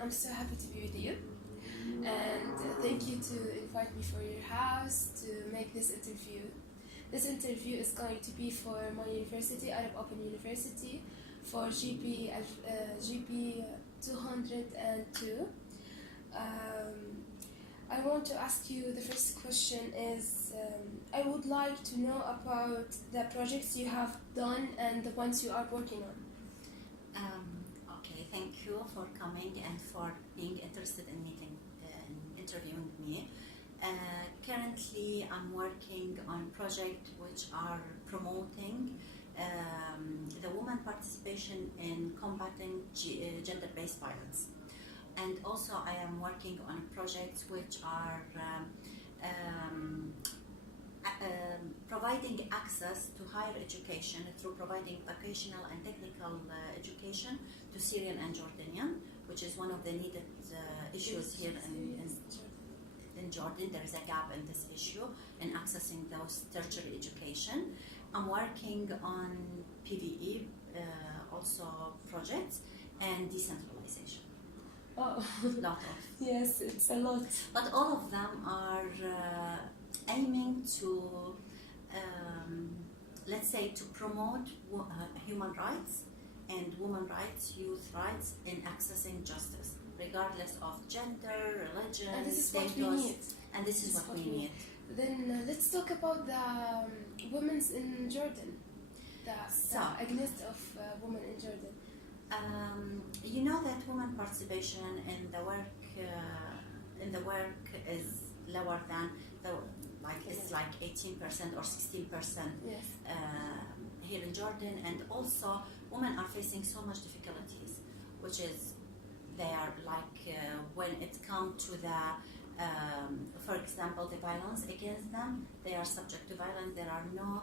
I'm so happy to be with you. And thank you to invite me for your house to make this interview. This interview is going to be for my university, Arab Open University, for GP 202. I want to ask you, the first question is, I would like to know about the projects you have done and the ones you are working on. Okay, thank you for coming and for being interested in meeting, in interviewing me. Currently, I'm working on projects which are promoting the woman participation in combating gender-based violence. And also, I am working on projects which are providing access to higher education through providing vocational and technical education to Syrian and Jordanian, which is one of the needed issues here in Jordan. There is a gap in this issue in accessing those tertiary education. I'm working on PVE, also projects, and decentralization. Oh, lot of. Yes, it's a lot. But all of them are aiming to, let's say, to promote human rights and women rights, youth rights in accessing justice, regardless of gender, religion, And this is status. what we need. And this is what we need. Then let's talk about the women's in Jordan, the against of women in Jordan. You know that women participation in the work is lower than it's like 18% or 16%. Yes. Here in Jordan, and also women are facing so much difficulties, which is they are when it comes to the for example, the violence against them, they are subject to violence. There are no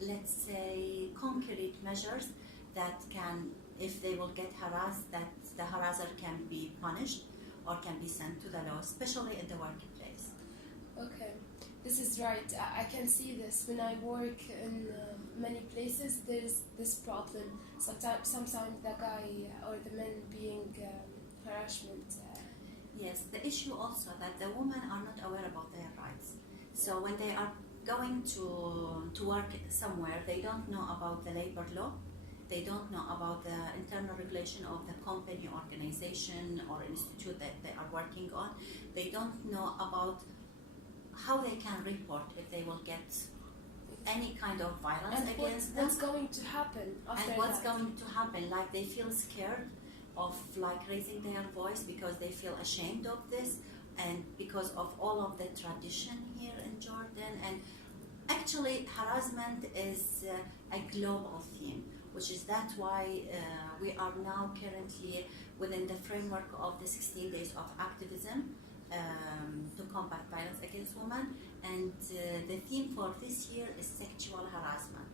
let's say concrete measures that can, if they will get harassed, that the harasser can be punished or can be sent to the law, especially in the workplace. Okay, this is right. I can see this when I work in many places. There's this problem. Sometimes the guy or the men being harassment. Yes, the issue also that the women are not aware about their rights. So when they are going to work somewhere, they don't know about the labor law. They don't know about the internal regulation of the company, organization, or institute that they are working on. They don't know about how they can report if they will get any kind of violence against them. What's going to happen after and what's that? going to happen? Like they feel scared of raising their voice because they feel ashamed of this, and because of all of the tradition here in Jordan. And actually, harassment is a global theme, which is that's why we are now currently within the framework of the 16 days of activism to combat violence against women. And the theme for this year is sexual harassment,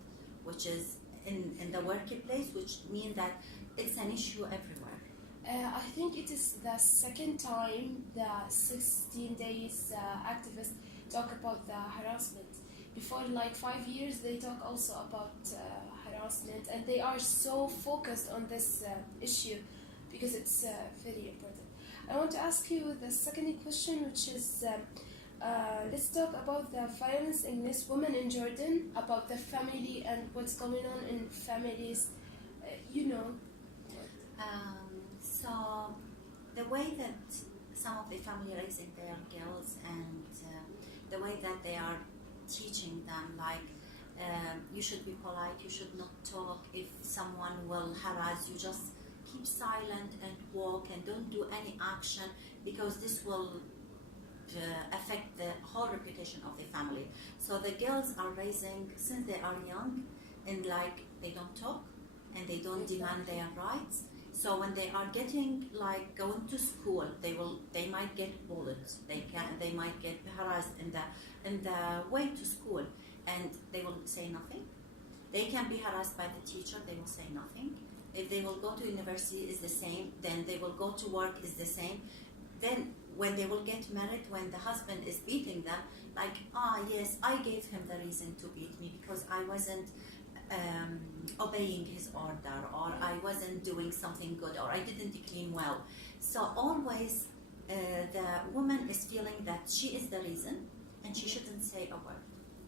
which is in the workplace, which means that it's an issue everywhere. I think it is the second time the 16 days activists talk about the harassment. Before 5 years, they talk also about harassment, and they are so focused on this issue because it's very important. I want to ask you the second question, which is let's talk about the violence against women in Jordan, about the family and what's going on in families. So the way that some of the family raising their girls and the way that they are teaching them, you should be polite, you should not talk. If someone will harass you, just keep silent and walk and don't do any action, because this will affect the whole reputation of the family. So the girls are raising since they are young, and they don't talk and they don't demand their rights. So when they are getting going to school, they might get bullied. They might get harassed in the way to school, and they will say nothing. They can be harassed by the teacher. They will say nothing. If they will go to university, is the same. Then they will go to work, is the same. Then when they will get married, when the husband is beating them, yes, I gave him the reason to beat me because I wasn't obeying his order, or I wasn't doing something good, or I didn't clean well. So always the woman is feeling that she is the reason and she shouldn't say a word.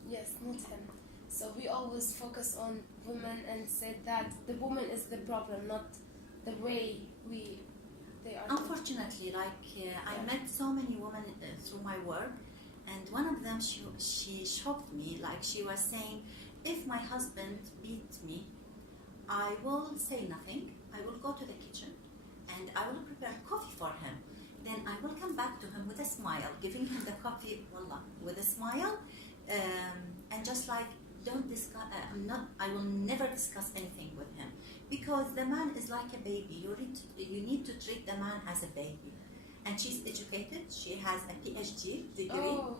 Yes, not him. So we always focus on women and said that the woman is the problem, not the way they are. Unfortunately, I met so many women through my work, and one of them, she shocked me. Like, she was saying, if my husband beats me, I will say nothing. I will go to the kitchen and I will prepare coffee for him. Then I will come back to him with a smile, giving him the coffee, wallah, with a smile, and just like, don't discuss. I will never discuss anything with him, because the man is like a baby. You need to treat the man as a baby, and she's educated. She has a PhD degree. Oh,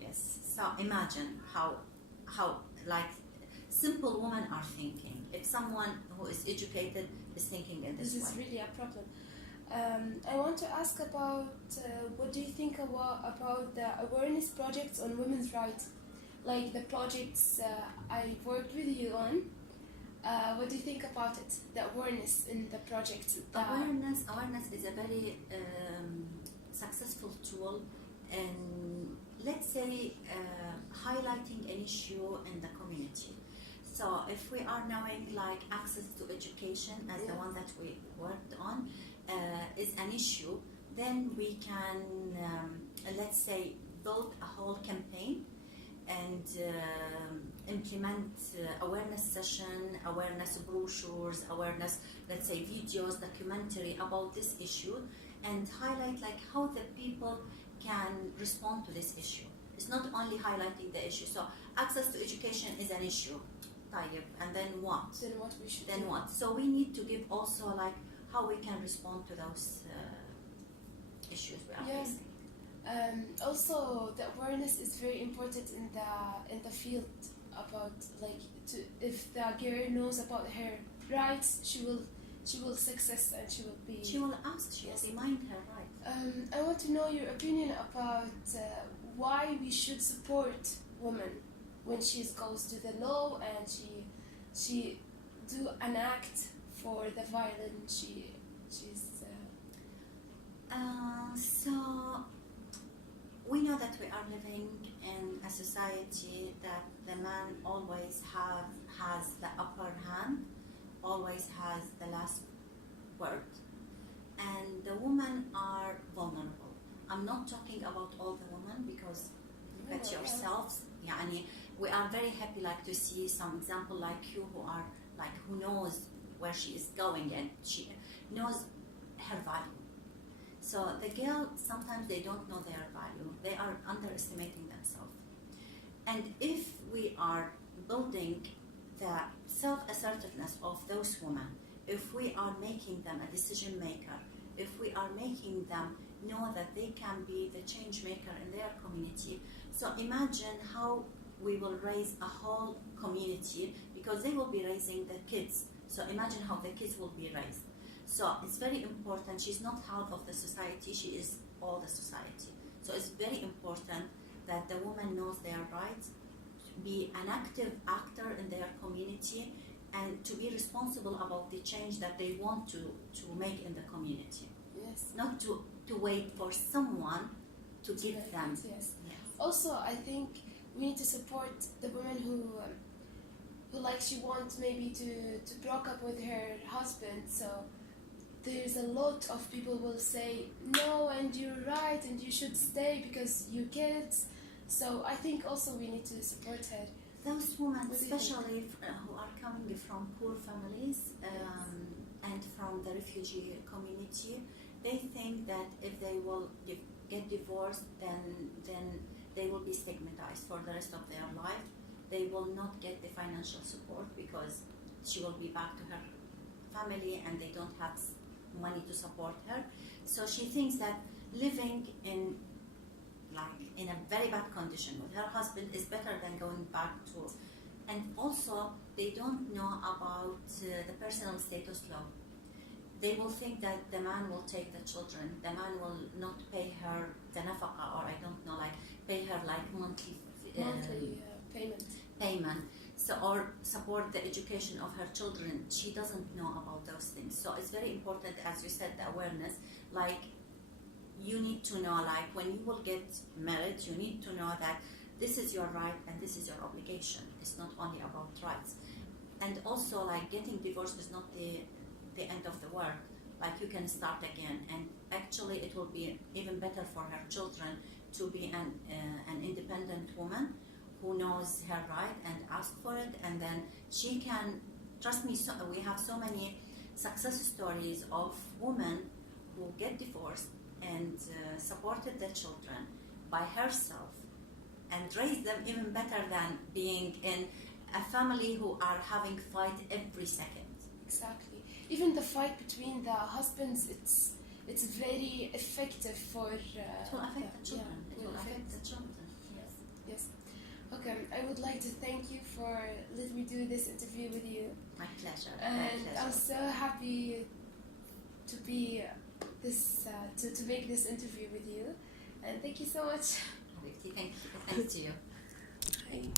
Yes. So imagine how like simple women are thinking. If someone who is educated is thinking in this this is way. really a problem. I want to ask about what do you think about the awareness projects on women's rights, like the projects I worked with you on. What do you think about it? The awareness in the projects. Awareness is a very successful tool, and let's say highlighting an issue in the community. So if we are knowing like access to education as the one that we worked on is an issue, then we can let's say build a whole campaign and implement awareness session, awareness brochures, awareness, let's say videos, documentary about this issue, and highlight like how the people can respond to this issue. It's not only highlighting the issue. So access to education is an issue, and then what? Then what we should Then do. what? So we need to give also like how we can respond to those issues we are Yeah. facing. Also, the awareness is very important in the field about like if the girl knows about her rights, she will success and she will be. She will ask, she will remind her right. I want to know your opinion about why we should support women when she goes to the law and she do an act for the violence she's. So we know that we are living in a society that the man always has the upper hand, always has the last word, and the women are vulnerable. I'm not talking about all the women, because look at yourselves. Yani, we are very happy like to see some example like you who knows where she is going and she knows her value. So the girl, sometimes they don't know their value. They are underestimating themselves. And if we are building the self-assertiveness of those women, if we are making them a decision maker, if we are making them know that they can be the change maker in their community, so imagine how we will raise a whole community, because they will be raising the kids. So imagine how the kids will be raised. So it's very important. She's not half of the society, she is all the society. So it's very important that the woman knows their rights, be an active actor in their community, and to be responsible about the change that they want to make in the community. Yes. Not to wait for someone to give them. Yes. Yes. Also, I think we need to support the women who like she wants maybe to break up with her husband. So there's a lot of people will say no, and you're right, and you should stay because you kids. So I think also we need to support her. Those women, What do you think? especially who are coming from poor families and from the refugee community, they think that if they will get divorced, then they will be stigmatized for the rest of their life. They will not get the financial support because she will be back to her family and they don't have money to support her. So she thinks that living in a very bad condition with her husband is better than going back to. And also they don't know about the personal status law. They will think that the man will take the children, the man will not pay her the nafaqa, or I don't know, like pay her like monthly Monthly payment. payment. or support the education of her children. She doesn't know about those things. So it's very important, as you said, the awareness. Like, you need to know, like, when you will get married, you need to know that this is your right and this is your obligation. It's not only about rights. And also, like, getting divorced is not the end of the world. Like, you can start again, and actually it will be even better for her children to be an independent woman who knows her right and ask for it, and then she can, trust me, so we have so many success stories of women who get divorced and supported the children by herself and raised them even better than being in a family who are having fight every second. Exactly. Even the fight between the husbands, it's very effective for. It will affect the children. Yeah, It will affect the children. Yes. Yes. Okay. I would like to thank you for letting me do this interview with you. My pleasure. And My pleasure. I'm so happy to be this to make this interview with you. And thank you so much. Habibti, thank you. Thanks to you. Bye.